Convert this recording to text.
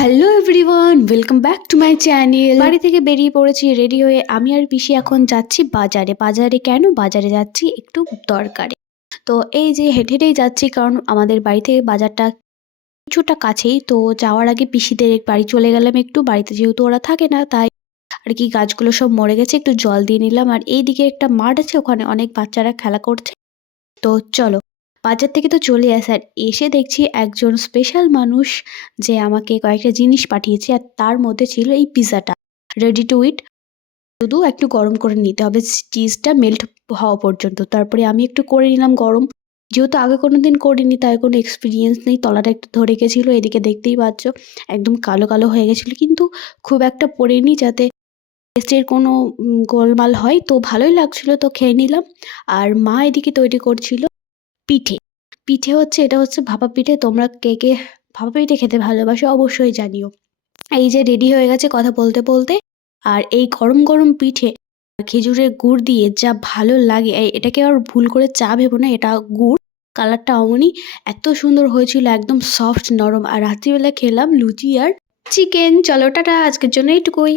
Hello everyone, welcome back to my channel. বাড়ি থেকে বেরিয়ে পড়েছি রেডি হয়ে। আমি আর পিসি এখন যাচ্ছি বাজারে। বাজারে কেন? বাজারে যাচ্ছি একটু দরকারে। তো এই যে হেঁটে হেঁটেই যাচ্ছি, কারণ আমাদের বাড়ি থেকে বাজারটা কিছুটা কাছেই। তো যাওয়ার আগে পিসিদের বাড়ি চলে গেলাম একটু। বাড়িতে যেহেতু ওরা থাকে না, তাই আর কি গাছগুলো সব মরে গেছে, একটু জল দিয়ে নিলাম। আর এইদিকে একটা মাঠ আছে, ওখানে অনেক বাচ্চারা খেলা করছে। তো চলো, বাজার থেকে তো চলে আসি, আর এসে দেখছি একজন স্পেশাল মানুষ যে আমাকে কয়েকটা জিনিস পাঠিয়েছে, আর তার মধ্যে ছিল এই পিৎজাটা রেডি টু ইট। শুধু একটু গরম করে নিতে হবে চিজটা মেল্ট হওয়া পর্যন্ত। তারপরে আমি একটু করে নিলাম গরম, যেহেতু আগে কোনোদিন করিনি তাই কোনো এক্সপিরিয়েন্স নেই। তলাটা একটু ধরে গেছিলো, এদিকে দেখতেই পাচ্ছ একদম কালো কালো হয়ে গেছিলো, কিন্তু খুব একটা পড়েনি যাতে টেস্টের কোনো গোলমাল হয়। তো ভালোই লাগছিল, তো খেয়ে নিলাম। আর মা এদিকে তৈরি করছিল পিঠে। পিঠে হচ্ছে, এটা হচ্ছে ভাপা পিঠে। তোমরা কে, কে ভাপা পিঠে খেতে ভালোবাসো অবশ্যই জানিও। এই যে রেডি হয়ে গেছে কথা বলতে, বলতে। আর এই গরম, গরম পিঠে খেজুরের গুড় দিয়ে যা ভালো লাগে, এটাকে আর ভুল করে চা ভেবো না, এটা গুড়। কালারটা অমনি এত সুন্দর হয়েছিল, একদম সফট নরম। আর রাত্রিবেলা খেলাম লুচি আর চিকেন। চলো টাটা, আজকের জন্য এইটুকুই।